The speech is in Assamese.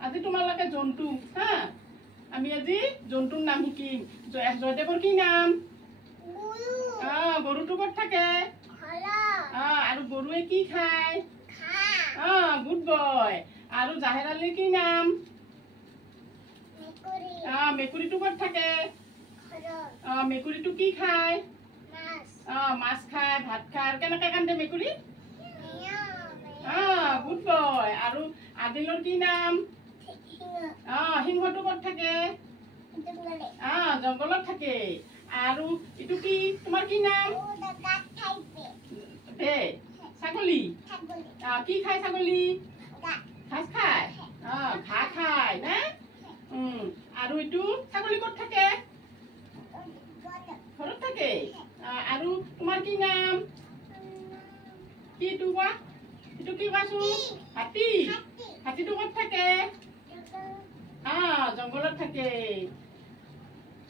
আজি তোমালোকে জন্তু হা আমি আজি জন্তুৰ নাম শিকিম জয়দেৱৰ কি নাম গৰুটো ক'ত থাকে আৰু গৰুৱে কি খায় গুড বয় আৰু জাহেৰ আলীৰ কি নাম মেকুৰীটো ক'ত থাকে মেকুৰীটো কি খায় মাছ খায় ভাত খায় কেনেকে কান্দে মেকুৰী গুড বয় আৰু আদিলৰ কি নাম সিংহটো ক'ত থাকে জংগলত থাকে আৰু ইটো কি তোমাৰ কি নাম দে ছাগলী কি খায় ছাগলী ঘাঁহ খায় ঘাঁহ খায় না আৰু ইটো ছাগলী ক'ত থাকে ঘৰত থাকে আৰু তোমাৰ কি নাম কি ইটো কোৱা ইটো কি কোৱাচোন হাতী হাতীটো ক'ত থাকে জংগলত থাকে